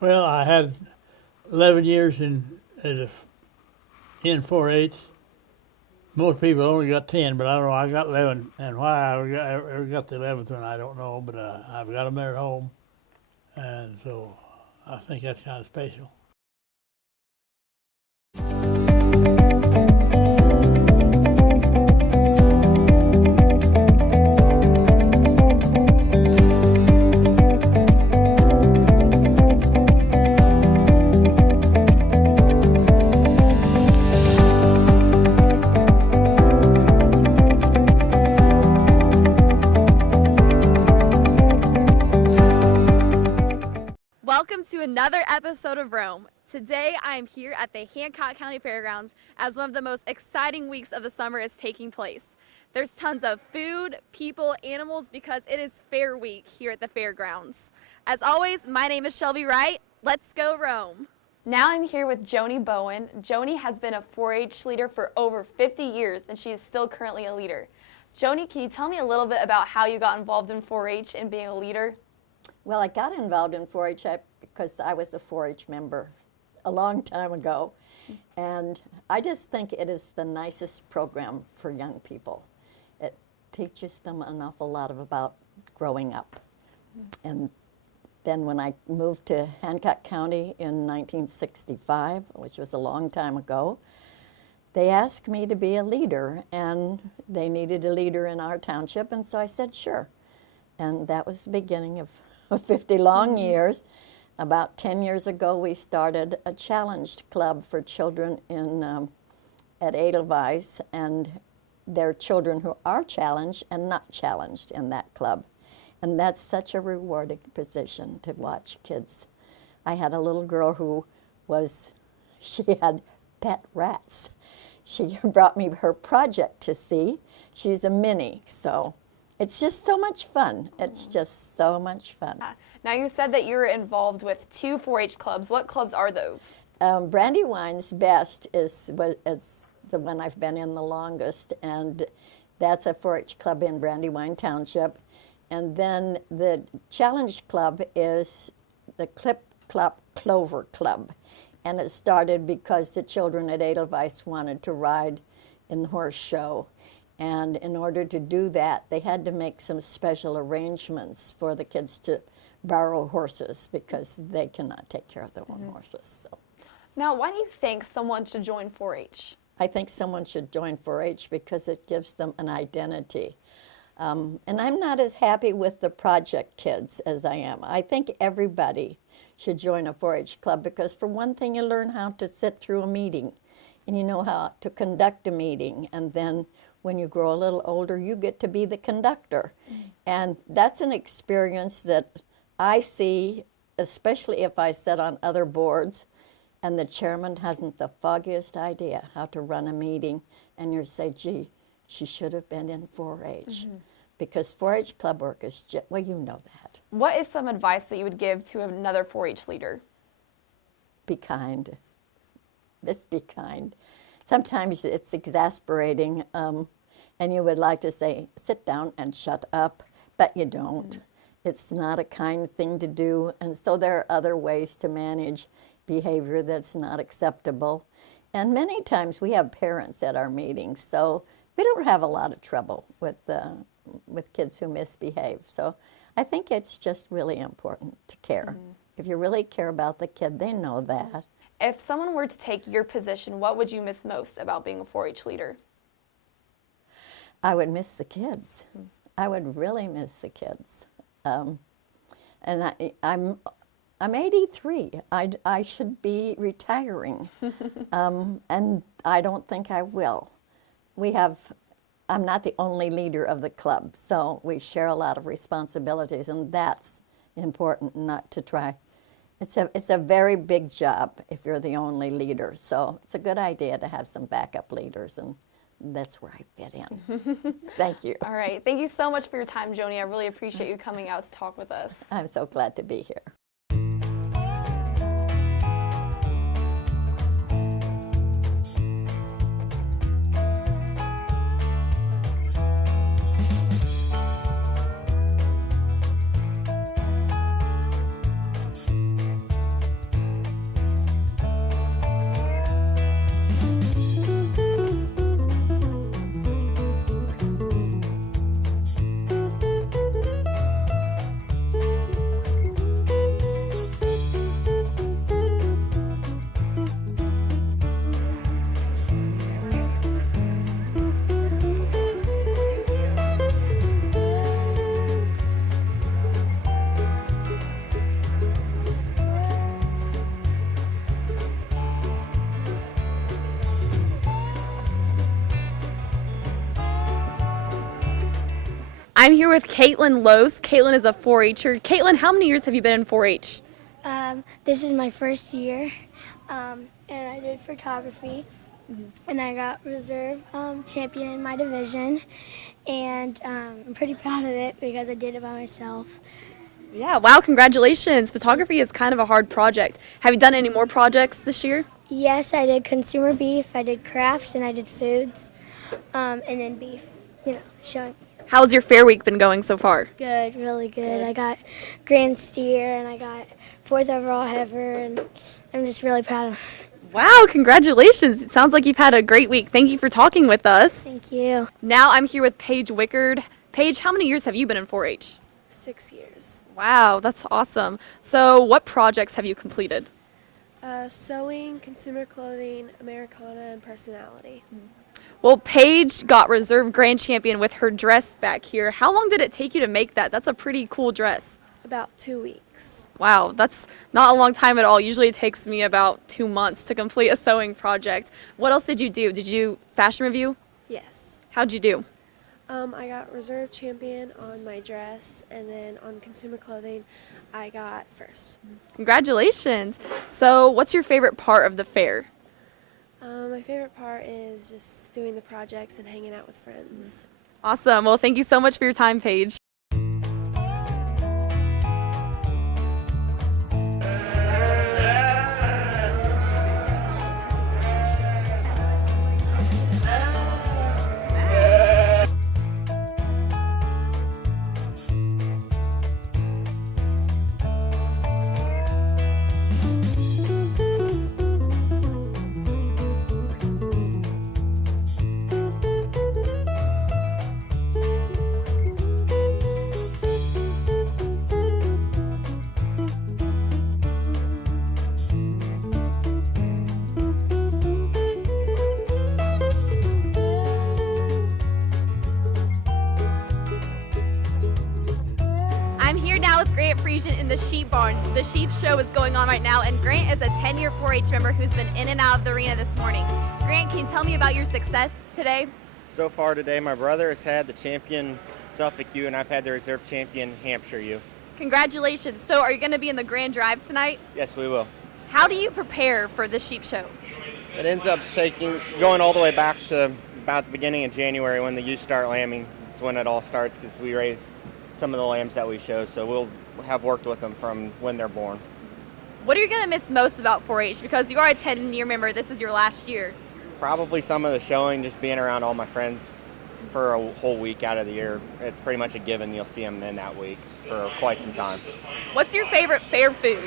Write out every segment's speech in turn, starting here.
Well, I had 11 years in 4-H. Most people only got 10, but I don't know. I got 11, and why I got the 11th one, I don't know. But I've got them there at home, and so I think that's kind of special. Welcome to another episode of Rome. Today I am here at the Hancock County Fairgrounds as one of the most exciting weeks of the summer is taking place. There's tons of food, people, animals because it is Fair Week here at the fairgrounds. As always, my name is Shelby Wright. Let's go Rome. Now I'm here with Joni Bowen. Joni has been a 4-H leader for over 50 years and she is still currently a leader. Joni, can you tell me a little bit about how you got involved in 4-H and being a leader? Well, I got involved in 4-H because I was a 4-H member a long time ago. And I just think it is the nicest program for young people. It teaches them an awful lot about growing up. And then when I moved to Hancock County in 1965, which was a long time ago, they asked me to be a leader, and they needed a leader in our township, and so I said, sure. And that was the beginning of 50 long years. About 10 years ago, we started a challenged club for children at Edelweiss, and they're children who are challenged and not challenged in that club. And that's such a rewarding position to watch kids. I had a little girl she had pet rats. She brought me her project to see. She's a mini, so it's just so much fun. It's just so much fun. Now you said that you're involved with 2 4-H clubs. What clubs are those? Brandywine's Best is the one I've been in the longest, and that's a 4-H club in Brandywine Township. And then the Challenge Club is the Clip Clop Clover Club. And it started because the children at Edelweiss wanted to ride in the horse show. And in order to do that, they had to make some special arrangements for the kids to borrow horses because they cannot take care of their own horses. So, Now, why do you think someone should join 4-H? I think someone should join 4-H because it gives them an identity. And I'm not as happy with the project kids as I am. I think everybody should join a 4-H club because, for one thing, you learn how to sit through a meeting and you know how to conduct a meeting, and then when you grow a little older, you get to be the conductor. And that's an experience that I see, especially if I sit on other boards and the chairman hasn't the foggiest idea how to run a meeting, and you say, gee, she should have been in 4-H. Because 4-H club work is just, well, you know that. What is some advice that you would give to another 4-H leader? Be kind. Just be kind. Sometimes it's exasperating, and you would like to say, sit down and shut up, but you don't. It's not a kind thing to do, and so there are other ways to manage behavior that's not acceptable. And many times we have parents at our meetings, so we don't have a lot of trouble with kids who misbehave. So I think it's just really important to care. If you really care about the kid, they know that. If someone were to take your position, what would you miss most about being a 4-H leader? I would miss the kids. I would really miss the kids. And I'm 83. I should be retiring, and I don't think I will. I'm not the only leader of the club, so we share a lot of responsibilities, and that's important, not to try. It's a very big job if you're the only leader, so it's a good idea to have some backup leaders, and that's where I fit in. Thank you. All right. Thank you so much for your time, Joni. I really appreciate you coming out to talk with us. I'm so glad to be here. I'm here with Caitlin Lose. Caitlin is a 4-H'er. Caitlin, how many years have you been in 4-H? This is my first year, and I did photography, and I got reserve champion in my division, and I'm pretty proud of it because I did it by myself. Yeah, wow, congratulations. Photography is kind of a hard project. Have you done any more projects this year? Yes, I did consumer beef, I did crafts, and I did foods, and then beef, showing. How's your fair week been going so far? Good, really good. I got grand steer, and I got 4th overall heifer, and I'm just really proud of it. Wow, congratulations. It sounds like you've had a great week. Thank you for talking with us. Thank you. Now I'm here with Paige Wickard. Paige, how many years have you been in 4-H? 6 years. Wow, that's awesome. So what projects have you completed? Sewing, consumer clothing, Americana, and personality. Well, Paige got reserve grand champion with her dress back here. How long did it take you to make that? That's a pretty cool dress. About 2 weeks. Wow, that's not a long time at all. Usually it takes me about 2 months to complete a sewing project. What else did you do? Did you fashion review? Yes. How'd you do? I got reserve champion on my dress, and then on consumer clothing, I got first. Congratulations. So what's your favorite part of the fair? My favorite part is just doing the projects and hanging out with friends. Awesome. Well, thank you so much for your time, Paige. I'm here now with Grant Friesian in the sheep barn. The sheep show is going on right now, and Grant is a 10-year 4-H member who's been in and out of the arena this morning. Grant, can you tell me about your success today? So far today, my brother has had the champion Suffolk U, and I've had the reserve champion Hampshire U. Congratulations. So are you going to be in the grand drive tonight? Yes, we will. How do you prepare for the sheep show? It ends up going all the way back to about the beginning of January when the ewes start lambing. It's when it all starts because we raise some of the lambs that we show, so we'll have worked with them from when they're born. What are you going to miss most about 4-H? Because you are a 10-year member, this is your last year. Probably some of the showing, just being around all my friends for a whole week out of the year. It's pretty much a given you'll see them in that week for quite some time. What's your favorite fair food?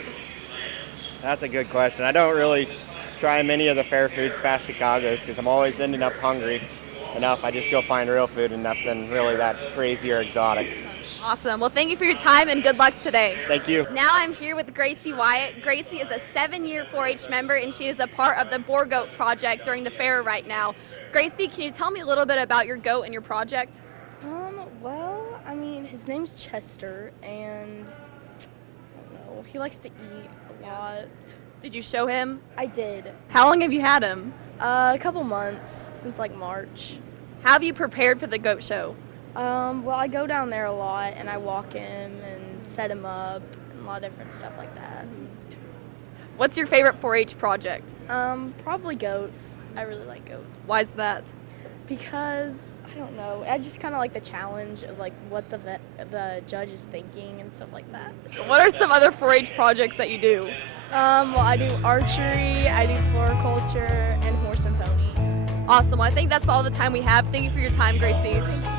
That's a good question. I don't really try many of the fair foods past Chicago's because I'm always ending up hungry enough. I just go find real food and nothing really that crazy or exotic. Awesome. Well, thank you for your time and good luck today. Thank you. Now I'm here with Gracie Wyatt. Gracie is a 7-year 4-H member, and she is a part of the Boar Goat project during the fair right now. Gracie, can you tell me a little bit about your goat and your project? Well, I mean, his name's Chester, and I don't know, he likes to eat a lot. Did you show him? I did. How long have you had him? A couple months, since like March. How have you prepared for the goat show? Well, I go down there a lot, and I walk him and set him up, and a lot of different stuff like that. What's your favorite 4-H project? Probably goats. I really like goats. Why's that? Because, I don't know, I just kind of like the challenge of like what the judge is thinking and stuff like that. What are some other 4-H projects that you do? Well, I do archery, I do floriculture, and horse and pony. Awesome. Well, I think that's all the time we have. Thank you for your time, Gracie. Thank you.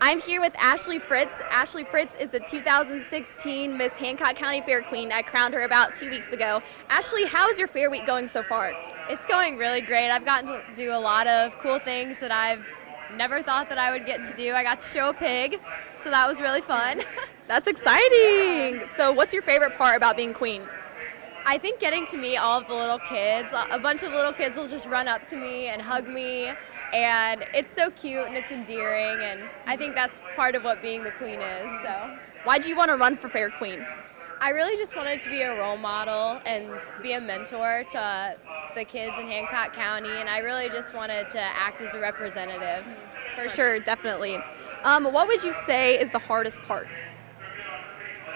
I'm here with Ashley Fritz. Ashley Fritz is the 2016 Miss Hancock County Fair Queen. I crowned her about 2 weeks ago. Ashley, how is your fair week going so far? It's going really great. I've gotten to do a lot of cool things that I've never thought that I would get to do. I got to show a pig, so that was really fun. That's exciting. So what's your favorite part about being queen? I think getting to meet all of the little kids. A bunch of little kids will just run up to me and hug me, and it's so cute and it's endearing, and I think that's part of what being the queen is. So Why'd you want to run for fair queen? I really just wanted to be a role model and be a mentor to the kids in Hancock County, and I really just wanted to act as a representative. For sure, definitely. What would you say is the hardest part?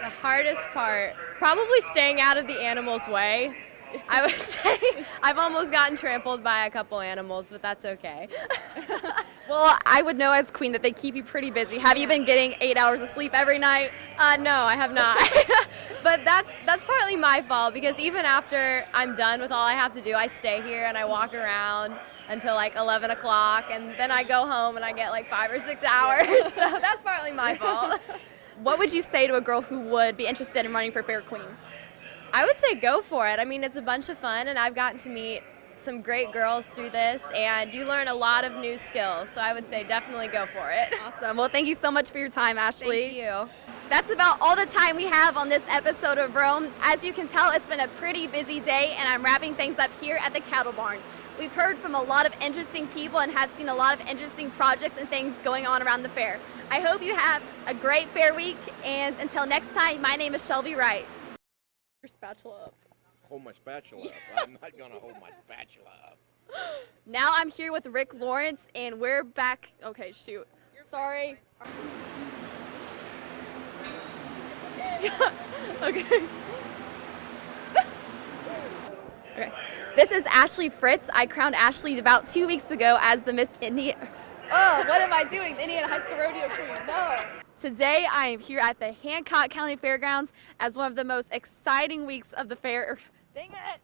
The hardest part, probably staying out of the animals' way. I would say I've almost gotten trampled by a couple animals, but that's okay. Well, I would know as queen that they keep you pretty busy. Have you been getting 8 hours of sleep every night? No, I have not. But that's partly my fault, because even after I'm done with all I have to do, I stay here and I walk around until like 11 o'clock, and then I go home and I get like 5 or 6 hours. So that's partly my fault. What would you say to a girl who would be interested in running for fair queen? I would say go for it. I mean, it's a bunch of fun, and I've gotten to meet some great girls through this, and you learn a lot of new skills. So I would say definitely go for it. Awesome. Well, thank you so much for your time, Ashley. Thank you. That's about all the time we have on this episode of Rome. As you can tell, it's been a pretty busy day, and I'm wrapping things up here at the Cattle Barn. We've heard from a lot of interesting people and have seen a lot of interesting projects and things going on around the fair. I hope you have a great fair week, and until next time, my name is Shelby Wright. Your spatula up. Hold my spatula up. I'm not gonna hold my spatula up. Now I'm here with Rick Lawrence, and we're back. Okay, shoot. Sorry. Okay. Okay. This is Ashley Fritz. I crowned Ashley about 2 weeks ago as the Miss Indiana. Oh, what am I doing? The Indiana High School Rodeo Queen. No. Today I am here at the Hancock County Fairgrounds as one of the most exciting weeks of the fair. Dang it!